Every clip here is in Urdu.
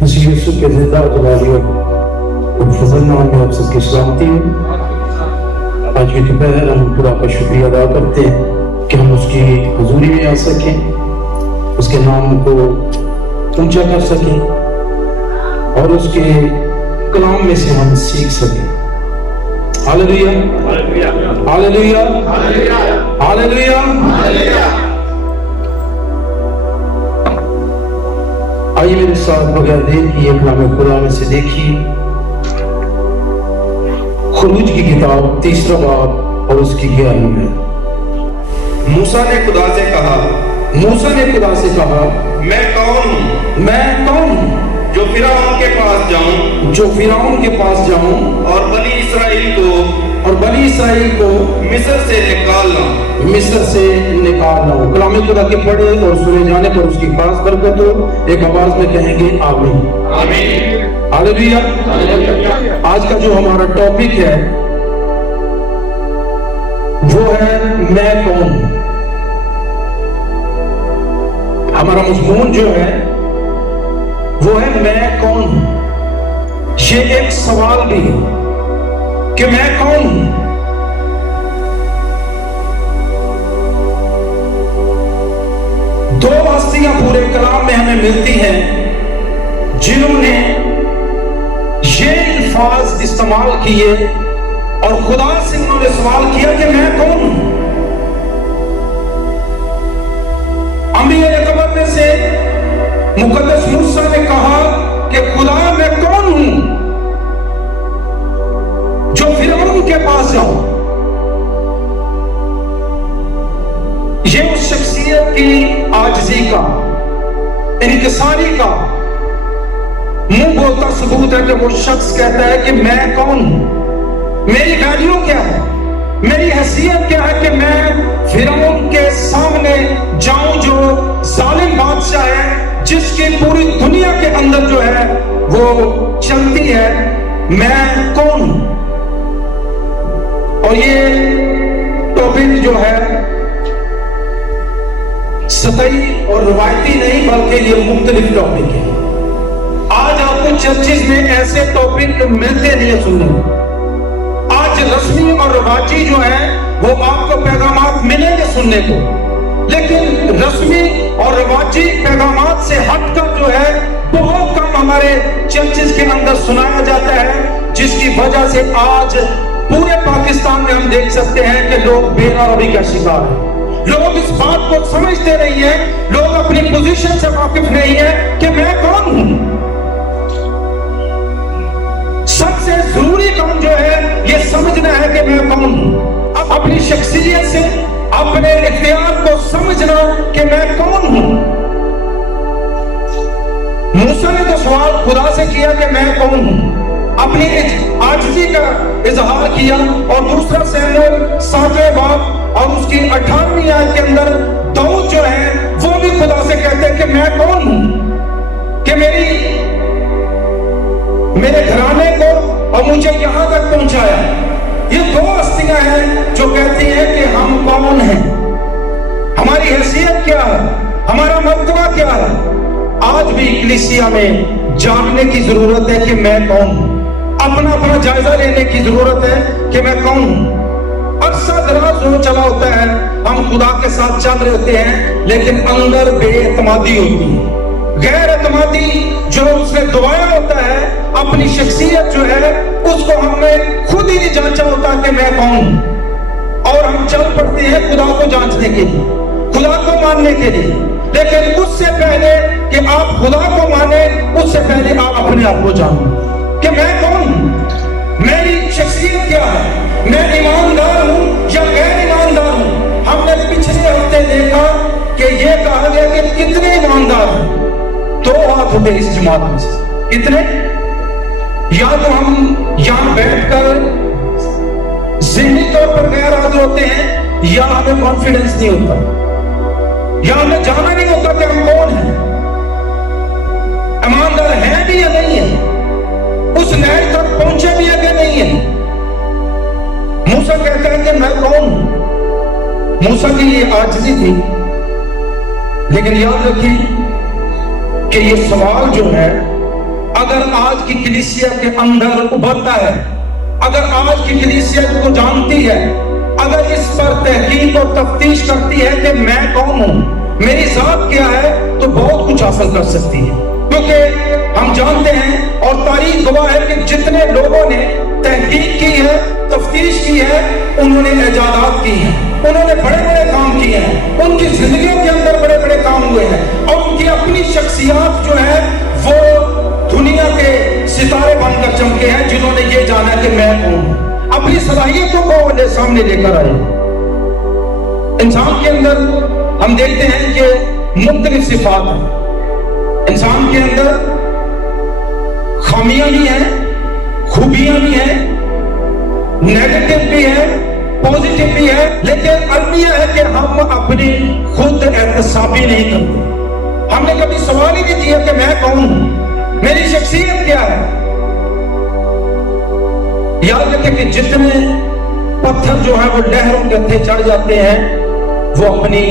مسیح یسوع کے زندہ جلالی اور فضل نام میں آپ سب کی سلامتی ہے۔ آج کی دوپہر ہم خدا کا شکریہ ادا کرتے ہیں کہ ہم اس کی حضوری میں آ سکیں، اس کے نام کو اونچا کر سکیں اور اس کے کلام میں سے ہم سیکھ سکیں۔ ہاللیلویا ہاللیلویا ہاللیلویا۔ آئیے میرے ساتھ بغیر دیر کیے کلام خدا میں سے دیکھیے خروج کی کتاب 3 باب اور اس کی 11 موسیٰ نے خدا سے کہا میں کون ہوں جو فرعون کے پاس جاؤں اور بنی اسرائیل کو مصر سے نکال لاؤں۔ کلام خدا کے پڑھے اور سنے جانے پر اس کی خاص برکت ہو۔ ایک آواز میں کہیں گے آمین ہاللیلویا۔ آج کا جو ہمارا ٹاپک ہے وہ ہے میں کون ہوں۔ ہمارا مضمون جو ہے وہ ہے میں کون ہوں۔ یہ ایک سوال بھی ہے کہ میں کون ہوں۔ دو ہستیاں پورے کلام میں ہمیں ملتی ہیں جنہوں نے یہ الفاظ استعمال کیے اور خدا سے انہوں نے سوال کیا کہ میں کون ہوں۔ انبیاء اکبر میں سے مقدس موسیٰ نے کہا کہ خدا میں کون ہوں جو فرعون کے پاس جاؤں۔ یہ اس شخصیت کی عاجزی کا، انکساری کا منہ بولتا ثبوت ہے کہ وہ شخص کہتا ہے کہ میں کون ہوں، میری ویلیو کیا ہے، میری حیثیت کیا ہے کہ میں فرعون کے سامنے جاؤں جو ظالم بادشاہ ہے جس کی پوری دنیا کے اندر جو ہے وہ چلتی ہے۔ میں کون ہوں؟ اور یہ ٹاپک جو ہے سطحی اور روایتی نہیں بلکہ یہ مختلف ٹاپک ہے۔ آج آپ کو چرچز میں ایسے ٹاپک ملتے نہیں سننے۔ آج رسمی اور رواجی جو ہے وہ آپ کو پیغامات ملیں گے سننے کو، لیکن رسمی اور رواجی پیغامات سے ہٹ کر جو ہے بہت کم ہمارے چرچز کے اندر سنایا جاتا ہے، جس کی وجہ سے آج پورے پاکستان میں ہم دیکھ سکتے ہیں کہ لوگ بے راہبی کا شکار ہیں۔ لوگ اس بات کو سمجھتے نہیں ہیں، لوگ اپنی پوزیشن سے واقف نہیں ہیں کہ میں کون ہوں۔ سب سے ضروری کام جو ہے یہ سمجھنا ہے کہ میں کون ہوں۔ اپنی شخصیت سے اپنے اختیار کو سمجھنا کہ میں کون ہوں۔ موسیٰ نے تو سوال خدا سے کیا کہ میں کون ہوں، اپنی عاجزی کا اظہار کیا، اور دوسرا سموئیل 7 باب اور اس کی 18ویں آیت کے اندر داؤد جو ہے وہ بھی خدا سے کہتے ہیں کہ میں کون ہوں کہ میرے گھرانے کو اور مجھے یہاں تک پہنچایا۔ یہ دو ہستیاں ہیں جو کہتی ہیں کہ ہم کون ہیں، ہماری حیثیت کیا ہے، ہمارا مرتبہ کیا ہے۔ آج بھی کلیسیا میں جاننے کی ضرورت ہے کہ میں کون ہوں، اپنا جائزہ لینے کی ضرورت ہے کہ میں کون ہوں۔ عرصہ دراز ہو چلا ہوتا ہے، ہم خدا کے ساتھ چل رہے ہوتے ہیں لیکن اندر بے اعتمادی ہوتی ہے، غیر اعتمادی جو اس نے دبایا ہوتا ہے۔ اپنی شخصیت جو ہے اس کو ہم نے خود ہی نہیں جانچا ہوتا کہ میں کون ہوں، اور ہم چل پڑتے ہیں خدا کو جانچنے کے لیے، خدا کو ماننے کے لیے، لیکن اس سے پہلے کہ آپ خدا کو مانیں اس سے پہلے آپ اپنے آپ کو جانیں کہ میں کون ہوں، میری شخصیت کیا ہے، میں ایماندار ہوں یا غیر ایماندار ہوں۔ ہم نے پچھلے ہفتے دیکھا کہ یہ کہا گیا کہ کتنے ایماندار ہیں، 2 ہاتھ ہوتے اس جماعت میں سے، کتنے؟ یا تو ہم یہاں بیٹھ کر ذہنی طور پر غیر حاضر ہوتے ہیں، یا ہمیں کانفیڈنس نہیں ہوتا، یا ہمیں جانا نہیں ہوتا کہ ہم کون ہیں، ایماندار ہیں بھی یا نہیں ہیں، اس نہج تک پہنچے بھی یا کہ نہیں ہیں۔ موسیٰ کہتا ہے کہ میں کون ہوں۔ موسیٰ کی یہ عاجزی تھی، لیکن یاد رکھیں کہ یہ سوال جو ہے اگر آج کی کلیسیا کے اندر ابھرتا ہے، اگر آج کی کلیسیا کو جانتی ہے، اگر اس پر تحقیق اور تفتیش کرتی ہے کہ میں کون ہوں، میری ذات کیا ہے، تو بہت کچھ حاصل کر سکتی ہے. کیونکہ ہم جانتے ہیں اور تاریخ گواہ ہے کہ جتنے لوگوں نے تحقیق کی ہے، تفتیش کی ہے، انہوں نے ایجادات کی ہیں، انہوں نے بڑے بڑے کام کیے ہیں، ان کی زندگیوں کے اندر بڑے بڑے کام ہوئے ہیں، اور ان کی اپنی شخصیات جو ہے وہ دنیا کے ستارے بن کر چمکے ہیں، جنہوں نے یہ جانا کہ میں کون ہوں، اپنی صلاحیتوں کو سامنے لے کر آئے. انسان کے اندر ہم دیکھتے ہیں کہ مختلف صفات ہیں. انسان کے اندر خامیاں بھی ہیں، خوبیاں بھی ہیں، نیگیٹو بھی ہیں، پوزیٹو بھی ہے، لیکن المیہ ہے کہ ہم اپنی خود احتسابی نہیں کرتے. ہم نے کبھی سوال ہی نہیں کیا کہ میں کون ہوں، میری شخصیت کیا ہے. یاد رکھیں کہ جتنے پتھر جو ہے وہ لہروں کے تھے چڑھ جاتے ہیں، وہ اپنی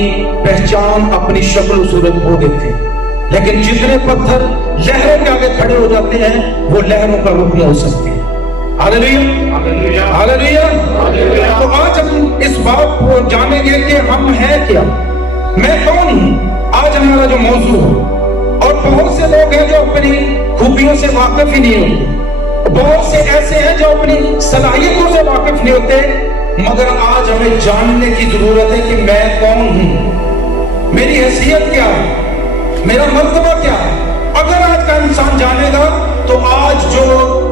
پہچان، اپنی شکل و صورت کھو دیتے ہیں، لیکن جتنے پتھر لہروں کے آگے کھڑے ہو جاتے ہیں وہ لہروں کا رخ نہ ہو سکتے. ہاللیلویہ، ہاللیلویہ. تو آج ہم اس بات کو جانیں گے کہ ہم ہیں کیا، میں کون ہوں. آج ہمارا جو موضوع ہے، اور بہت سے لوگ ہیں جو اپنی خوبیوں سے واقف ہی نہیں ہوتے، بہت سے ایسے ہیں جو اپنی صلاحیتوں سے واقف نہیں ہوتے، مگر آج ہمیں جاننے کی ضرورت ہے کہ میں کون ہوں، میری حیثیت کیا ہے، میرا مرتبہ کیا ہے. اگر آج کا انسان جانے گا تو آج جو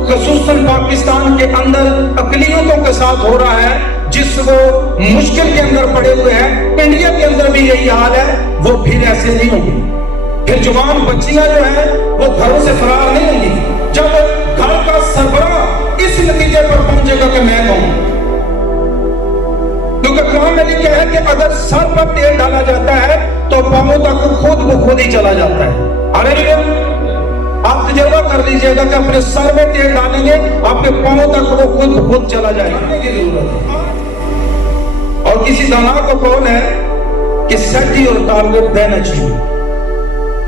خصوصاً پاکستان کے اندر اقلیتوں کے ساتھ ہو رہا ہے، جس وہ مشکل کے اندر پڑے ہوئے ہیں، انڈیا کے اندر بھی یہی حال ہے، وہ پھر ایسے نہیں ہوں گی. پھر جوان بچیاں جو ہیں وہ گھروں سے فرار نہیں ہوں گی جب گھر کا سربراہ اس نتیجے پر پہنچے گا کہ میں کون ہوں. کیونکہ قرآن میں لکھا ہے کہ اگر سر پر تیل ڈالا جاتا ہے تو پاؤں تک خود بخود ہی چلا جاتا ہے. ہاللیلویہ. آپ تجربہ کر لیجئے گا کہ اپنے سر میں تیل ڈالیں گے، آپ کے پاؤں تک وہ خود بخود چلا جائے گا. اور کسی دانا کو قول ہے کہ set your target then achieve.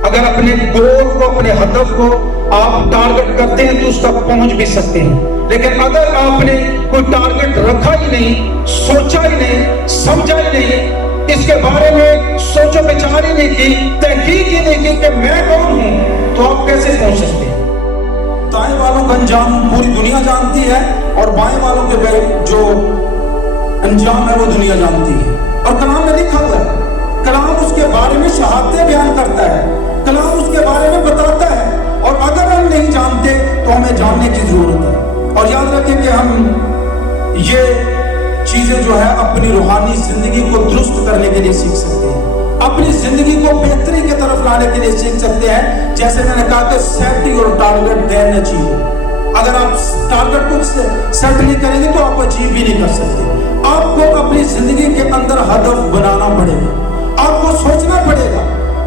اگر اپنے گول کو، اپنے ہدف کو آپ ٹارگٹ کرتے ہیں تو اس تک پہنچ بھی سکتے ہیں، لیکن اگر آپ نے کوئی ٹارگٹ رکھا ہی نہیں، سوچا ہی نہیں، سمجھا ہی نہیں، اس کے بارے میں سوچ و بچار ہی نہیں کی، تحقیق ہی نہیں کی کہ میں کون ہوں، تو آپ کیسے پہنچ سکتے ہیں. دائیں والوں کا انجام پوری دنیا جانتی ہے، اور بائیں والوں کے جو انجام ہے وہ دنیا جانتی ہے. اور کلام میں لکھا ہوا ہے، کلام اس کے بارے میں شہادتیں بیان کرتا ہے، کلام اس کے بارے میں بتاتا ہے، اور اگر ہم نہیں جانتے تو ہمیں جاننے کی ضرورت ہے. اور یاد رکھیں کہ ہم یہ چیزیں جو ہے اپنی روحانی زندگی کو درست کرنے کے لیے سیکھ سکتے ہیں، اپنی زندگی کو بہتری کی طرف لانے کے لیے سیکھ سکتے ہیں. جیسے میں نے کہا کہ set your target then achieve. اگر آپ ٹارگٹ کو سیٹ نہیں کریں گے تو آپ اچیو بھی نہیں کر سکتے. آپ کو اپنی زندگی کے اندر ہدف بنانا پڑے گا، آپ کو سوچنا پڑے گا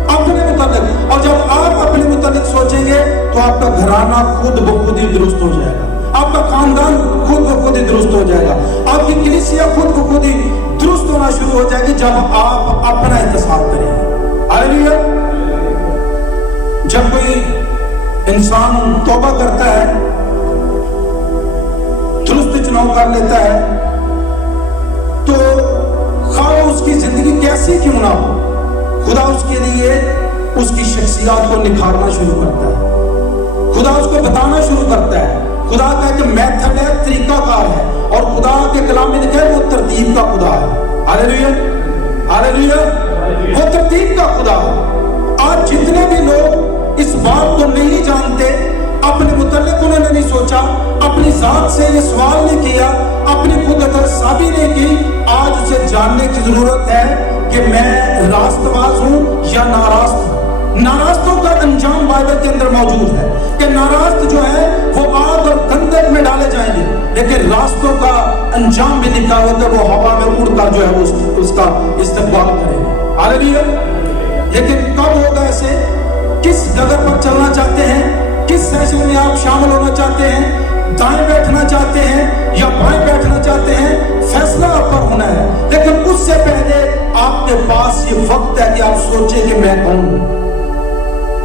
اپنے متعلق. اور جب آپ اپنے متعلق سوچیں گے تو آپ کا گھرانہ خود بخود ہی درست ہو جائے گا، آپ کا خاندان خود بخود ہی درست ہو جائے گا، آپ کی کلیسیا خود بخود ہی درست ہونا شروع ہو جائے گی جب آپ اپنا احتساب کریں گے. ہاللیلویہ. جب کوئی انسان توبہ کرتا ہے، درست چناؤ کر لیتا ہے، تو خواہ اس کی زندگی کیسی کیوں نہ ہو، خدا اس کے لیے اس کی شخصیات کو نکھارنا شروع کرتا ہے، خدا اس کو بتانا شروع کرتا ہے. خدا کا ایک میتھڈ ہے، طریقہ کار ہے، اور خدا کے کلام میں لکھا ہے وہ ترتیب کا خدا ہے. ہاللیلویہ، ہاللیلویہ. وہ ترتیب کا خدا ہے. آج جتنے بھی لوگ اس بات کو نہیں جانتے، اپنے متعلق انہوں نے نہیں سوچا، اپنی ذات سے یہ سوال نہیں کیا، اپنی خود احتسابی نہیں کی، آج اسے جاننے کی ضرورت ہے کہ میں راست باز ہوں یا ناراست ہوں. ناراستوں کا انجام بائبل کے اندر موجود ہے کہ ناراست جو ہے وہ آگ اور گندک میں ڈالے جائیں گے، لیکن راستوں کا انجام بھی لکھا ہوا ہے وہ ہوا میں اڑ کر جو ہے اس کا استقبال کریں گے. ہاللیلویہ. لیکن کب ہوگا ایسے؟ کس ڈگر پر چلنا چاہتے ہیں، کس سیشن میں آپ شامل ہونا چاہتے ہیں، دائیں بیٹھنا چاہتے ہیں یا بائیں بیٹھنا چاہتے ہیں، فیصلہ آپ پر ہونا ہے. لیکن اس سے پہلے آپ کے پاس یہ وقت ہے کہ آپ سوچیں کہ میں کون ہوں.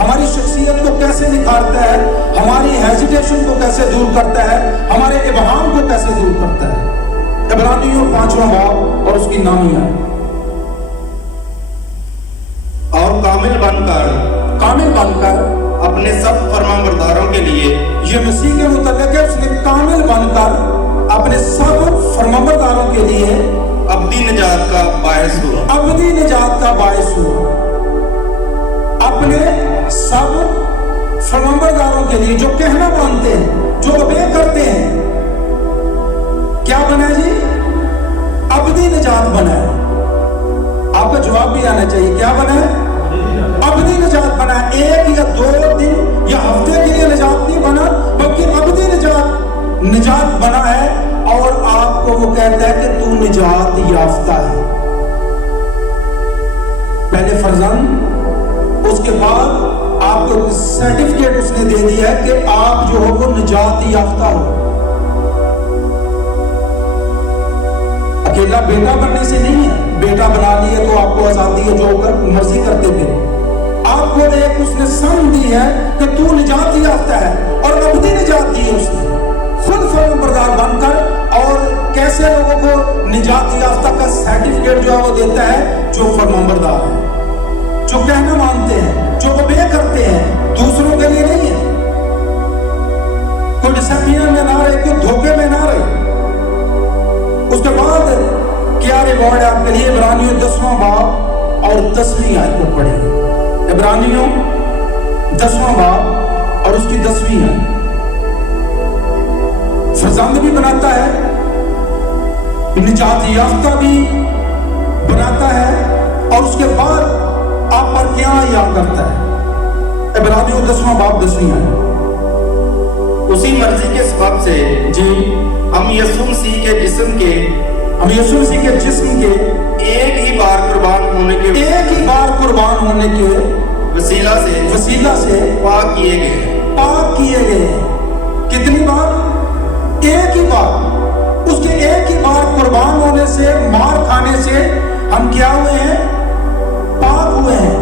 ہماری شخصیت کو کیسے نکھارتا ہے, ہماری ہیزیٹیشن کو کیسے دور کرتا ہے, ہمارے ابہام کو کیسے دور کرتا ہے. عبرانیوں 5واں باب اور اس کی نامیاں. اور کامل بن کر اپنے سب فرمانبرداروں کے لیے, یہ مسیح کے متعلق ہے, اس نے کامل بن کر اپنے سب فرمانبرداروں کے لیے ابدی نجات کا باعث ہوا. ابدی نجات کا باعث ہوا. اپنے سب فرمانبرداروں کے لیے جو کہنا مانتے ہیں, جو obey کرتے ہیں, کیا بنا جی؟ ابدی نجات بنا ہے. آپ کا جواب بھی آنا چاہیے, کیا بنا ہے؟ ابدی نجات بنا ہے. ایک یا 2 دن یا ہفتے کے لیے نجات نہیں بنا, بلکہ ابدی نجات بنا ہے. اور آپ کو وہ کہتا ہے کہ تو نجات یافتہ ہے. پہلے فرزند, اس کے بعد آپ کو سرٹیفکیٹ اس نے دے دیا ہے کہ آپ جو ہو وہ نجات یافتہ ہو. اکیلا بیٹا بننے سے نہیں ہے, بیٹا بنا لیا تو آپ کو آزادی ہے جو مرضی کرتے پھر. آپ کو ایک اس نے سم دی ہے کہ تو نجات یافتہ ہے, اور ابدی نجات دی ہے اس نے خود فرمانبردار بن کر. اور کیسے لوگوں کو نجات یافتہ کا سرٹیفکیٹ جو ہے وہ دیتا ہے؟ جو فرمانبردار ہے, جو کہنا مانتے ہیں, جو obey کرتے ہیں, دوسروں کے لیے نہیں ہے. کوئی ڈسپلن میں نہ رہے, کوئی دھوکے میں نہ رہے. اس کے بعد کیا ریوارڈ ہے آپ کے لیے؟ عبرانیوں 10واں باب اور 10ویں آیت کو پڑھیں. عبرانیوں 10واں باب اور اس کی 10ویں آیت. فرزند بھی بناتا ہے, نجات یافتہ بھی بناتا ہے, اور اس کے بعد آپ پر کیا یاد کرتا ہے؟ عبرانیوں 10واں باب 10ویں آیت. اسی مرضی کے سبب سے جی ہم یسوع مسیح کے جسم کے ایک ہی بار قربان ہونے کے وسیلہ سے پاک کیے گئے. کتنی بار؟ ایک ہی بار. اس کے ایک ہی بار قربان ہونے سے, مار کھانے سے ہم کیا ہوئے ہیں؟ پاک ہوئے ہیں.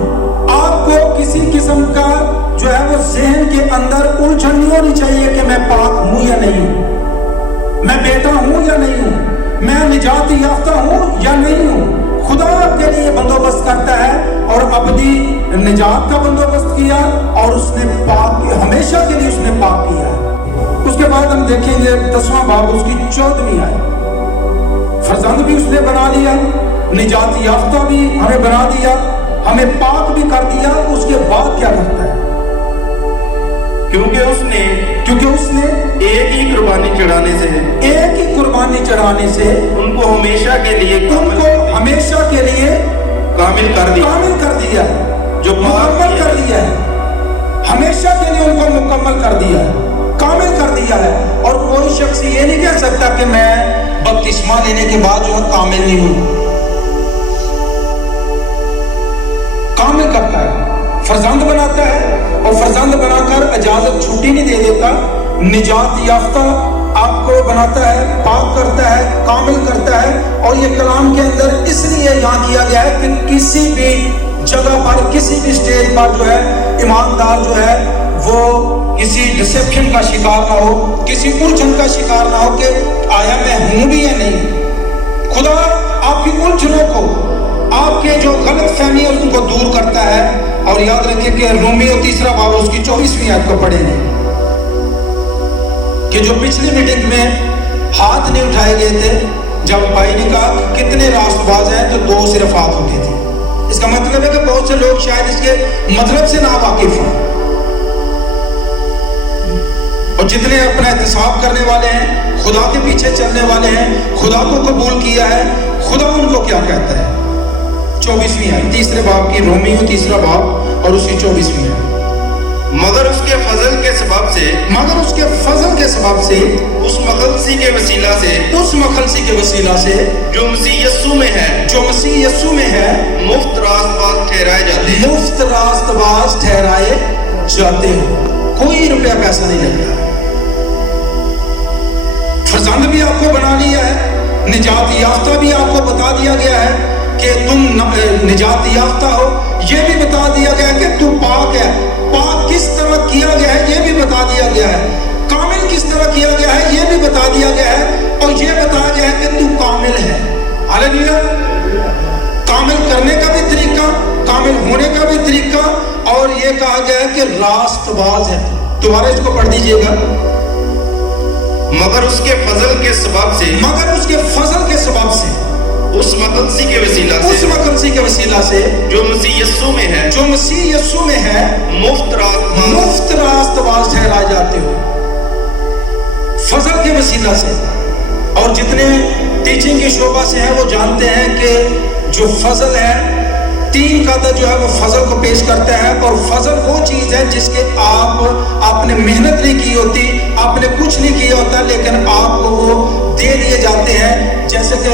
آپ کو کسی قسم کا جو ہے وہ ذہن کے اندر الجھن نہیں ہونی چاہیے کہ میں پاک ہوں یا نہیں ہوں, میں بیٹا ہوں یا نہیں ہوں, میں نجات یافتہ ہوں یا نہیں ہوں. خدا آپ کے لیے بندوبست کرتا ہے, اور ابدی نجات کا بندوبست کیا, اور اس نے پاک, ہمیشہ کے لیے اس نے پاک کیا ہے. اس کے بعد ہم دیکھیں گے 10واں باب اس کی 14ویں آیت. فرزند بھی اس نے بنا لیا, نجات یافتہ بھی ہمیں بنا دیا, ہمیں پاک بھی کر دیا. اس کے بعد کیا کرتا ہے؟ کیونکہ اس نے ایک ہی قربانی چڑھانے سے ان کو ہمیشہ کے لیے کامل کر دیا. جو مکمل کر دیا ہے, ہمیشہ کے لیے ان کو مکمل کر دیا ہے, کامل کر دیا ہے. اور کوئی شخص یہ نہیں کہہ سکتا کہ میں بپتسمہ لینے کے بعد جو ہے کامل نہیں ہوں. کامل کرتا ہے, فرزند بناتا ہے, اور فرزند بنا کر اجازت چھٹی نہیں دے دیتا. نجات یافتہ آپ کو بناتا ہے, پاک کرتا ہے, کامل کرتا ہے. اور یہ کلام کے اندر اس لیے یہاں کیا گیا ہے کہ کسی بھی جگہ پر, کسی بھی سٹیج پر جو ہے ایماندار جو ہے وہ کسی ڈسیپشن کا شکار نہ ہو, کسی الجھن کا شکار نہ ہو کہ آیا میں ہوں بھی یا نہیں. خدا آپ کی الجھنوں کو, آپ کے جو غلط فہمی ہے ان کو دور کرتا ہے. اور یاد رکھیں کہ رومیو 3واں باب اس کی 24ویں آیت کو پڑھیں گے کہ جو پچھلی میٹنگ میں ہاتھ نہیں اٹھائے گئے تھے, جب بھائی نے کہا کہ کتنے راست باز ہیں, تو 2 صرف ہاتھ اٹھے تھے. اس کا مطلب ہے کہ بہت سے لوگ شاید اس کے مطلب سے نا واقف ہیں, اور جتنے اپنا احتساب کرنے والے ہیں, خدا کے پیچھے چلنے والے ہیں, خدا کو قبول کیا ہے, خدا ان کو کیا کہتا ہے؟ 24ویں آیت 3 باب کی, رومیو 3 باب اور اس کی 24ویں آیت. مگر اس کے فضل کے سبب سے اس مخلصی کے وسیلہ سے جو مسیح یسوع میں ہے مفت راست باز ٹھہرائے جاتے ہیں. کوئی روپیہ پیسہ نہیں لگتا. فرزند بھی آپ کو بنا لیا ہے, نجات یافتہ بھی آپ کو بتا دیا گیا ہے کہ تم نجات یافتہ ہو، یہ بھی بتا دیا گیا کہ تو پاک ہے۔ پاک کس طرح کیا گیا ہے یہ بھی بتا دیا گیا ہے، کامل کس طرح کیا گیا ہے یہ بھی بتا دیا گیا ہے، اور یہ بتایا گیا ہے کہ تو کامل ہے۔ ہاللیلویا۔ کامل کرنے کا بھی طریقہ، کامل ہونے کا بھی طریقہ، اور یہ کہا گیا ہے کہ راست باز ہے۔ دوبارہ اس کو پڑھ دیجئے گا۔ مگر اس کے فضل کے سبب سے، مگر اس کے فضل کے سبب سے، اس مقدسی کے وسیلہ اس سے مقدسی کے وسیلہ سے جو مسیح یسوع میں ہے، جو مسیح یسوع میں ہے، مفت مفت راست باز ٹھہرائے جاتے ہو فضل کے وسیلہ سے۔ اور جتنے ٹیچنگ کے شعبہ سے ہیں وہ جانتے ہیں کہ جو فضل ہے، تین کا جو ہے وہ فضل کو پیش کرتا ہے، اور فضل وہ چیز ہے جس کے آپ نے محنت نہیں کی ہوتی، آپ نے کچھ نہیں کیا ہوتا، لیکن آپ کو وہ دے دیے جاتے ہیں۔ جیسے کہ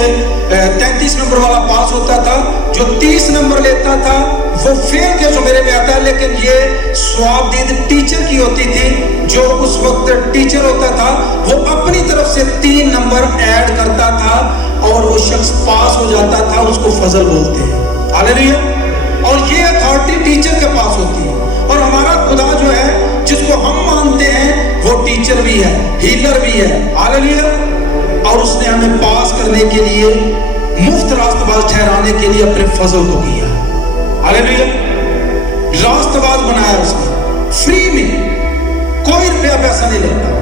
33 نمبر والا پاس ہوتا تھا، جو 30 نمبر لیتا تھا وہ فیل کے زمرے میں آتا ہے، لیکن یہ ثواب دید ٹیچر کی ہوتی تھی۔ جو اس وقت ٹیچر ہوتا تھا وہ اپنی طرف سے 3 نمبر ایڈ کرتا تھا اور وہ شخص پاس ہو جاتا تھا، اس کو فضل بولتے ہیں۔ ہاللیلویا۔ اور یہ اتھارٹی ٹیچر کے پاس ہوتی ہے، اور ہمارا خدا جو ہے جس کو ہم مانتے ہیں وہ ٹیچر بھی ہے، ہیلر بھی ہے۔ ہاللیلویا۔ اور اس نے ہمیں پاس کرنے کے لیے، مفت راست باز ٹھہرانے کے لیے اپنے فضل کو کیا۔ ہاللیلویا۔ راست باز بنایا اس نے فری میں، کوئی روپیہ پیسہ نہیں لیتا،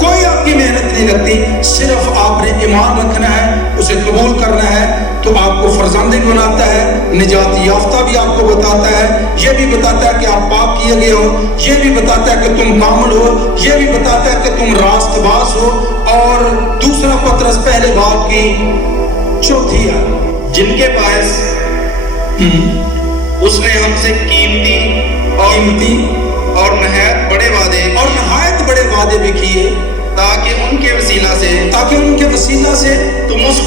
کوئی آپ کی محنت نہیں لگتی، صرف آپ نے ایمان رکھنا ہے، اسے قبول کرنا ہے تو آپ کو فرزند بناتا ہے، نجات یافتہ بھی آپ کو بتاتا ہے، یہ بھی بتاتا ہے کہ آپ پاک کیے گئے ہو، یہ بھی بتاتا ہے کہ تم کامل ہو، یہ بھی بتاتا ہے کہ تم راست باز ہو۔ اور دوسرا پترس پہلے باب کی 4 آیت، جن کے باعث اس نے ہم سے قیمتی اور نہایت بڑے وعدے بھی کیے، تاکہ ان کے وسیلہ سے تم اس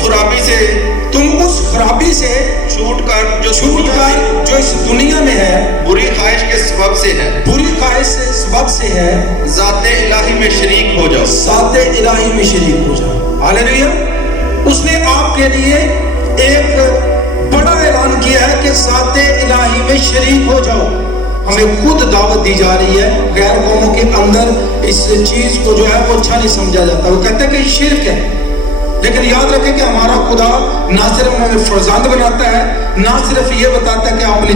خرابی سے چھوٹ کر جو اس دنیا میں ہے، بری خواہش کے سبب سے ہے، بری خواہش سے سبب سے ہے، ذات الہی میں شریک ہو جاؤ۔ ذات الہی میں شریک ہو جاؤ۔ ہاللیلویا۔ اس نے آپ کے لیے ایک بڑا اعلان کیا ہے کہ ذات الہی میں شریک ہو جاؤ۔ ہمیں خود دعوت دی جا رہی ہے، غیر قوموں کے اندر اس چیز کو جو ہے وہ اچھا نہیں سمجھا جاتا، وہ کہتے ہیں کہ یہ شرک ہے، لیکن یاد رکھیں کہ ہمارا خدا نہ صرف ہمیں فرزند بناتا ہے، نہ صرف یہ بتاتا ہے کہ آپ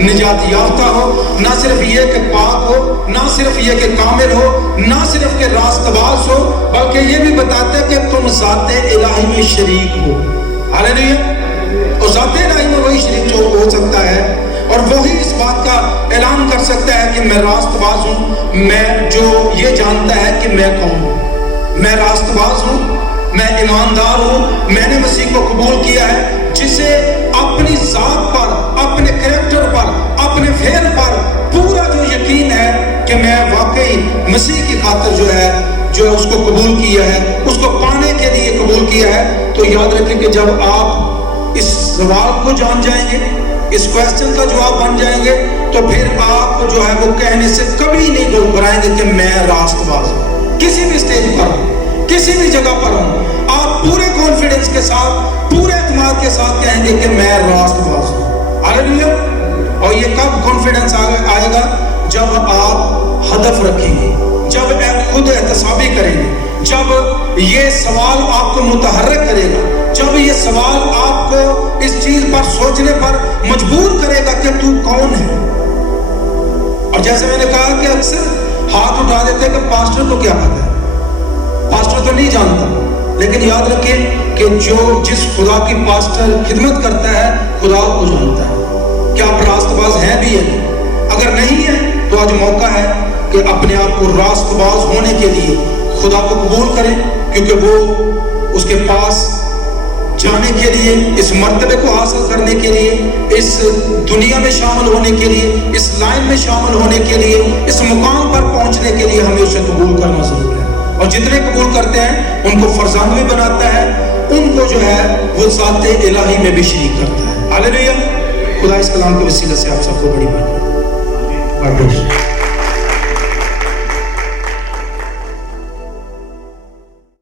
نجات یافتہ ہو، نہ صرف یہ کہ پاک ہو، نہ صرف یہ کہ کامل ہو، نہ صرف کہ راست باز ہو، بلکہ یہ بھی بتاتا ہے کہ تم ذات الہی میں شریک ہو۔ ہاللیلویا۔ اور ذات الہی میں وہی شریک جو ہو سکتا ہے، اور وہی اس بات کا اعلان کر سکتا ہے کہ میں راست باز ہوں، میں جو یہ جانتا ہے کہ میں کون ہوں، میں راست باز ہوں، میں ایماندار ہوں، میں نے مسیح کو قبول کیا ہے، جسے اپنی ذات پر، اپنے کریکٹر پر، اپنے فعل پر پورا جو یقین ہے کہ میں واقعی مسیح کی خاطر جو ہے اس کو قبول کیا ہے، اس کو پانے کے لیے قبول کیا ہے۔ تو یاد رکھیں کہ جب آپ اس سوال کو جان جائیں گے، اس کویسچن کا جواب بن جائیں گے، تو پھر آپ کو جو ہے وہ کہنے سے کبھی نہیں گھبرائیں گے کہ میں راست باز ہوں۔ کسی بھی سٹیج پر ہوں، کسی بھی جگہ پر ہوں، آپ پورے کانفیڈنس کے ساتھ، پورے اعتماد کے ساتھ کہیں گے کہ میں راست باز ہوں۔ ہاللیلویا۔ اور یہ کب کانفیڈنس آئے گا؟ جب آپ ہدف رکھیں گے، جب خود احتسابی کریں گے، جب یہ سوال آپ کو متحرک کرے گا، جب یہ سوال آپ کو اس چیز پر سوچنے پر مجبور کرے گا کہ تو کون ہے۔ اور جیسے میں نے کہا کہ اکثر ہاتھ اٹھا دیتے ہیں کہ پاسٹر کو کیا پتا ہے، پاسٹر تو نہیں جانتا، لیکن یاد رکھیں کہ جس خدا کی پاسٹر خدمت کرتا ہے، خدا کو جانتا ہے کہ آپ راست باز ہیں بھی ہے۔ اگر نہیں ہے تو آج موقع ہے کہ اپنے آپ کو راست باز ہونے کے لیے خدا کو قبول کریں، کیونکہ وہ اس کے پاس جانے کے لیے، اس مرتبے کو حاصل کرنے کے لیے، اس دنیا میں شامل ہونے کے لیے، اس لائن میں شامل ہونے کے لیے، اس مقام پر پہنچنے کے لیے ہمیں اسے قبول کرنا ضرور ہے۔ اور جتنے قبول کرتے ہیں ان کو فرزند بھی بناتا ہے، ان کو جو ہے وہ ذات الہی میں بھی شریک کرتا ہے۔ ہاللیلویا۔ خدا اس کلام کے وسیلے سے آپ سب کو بڑی بات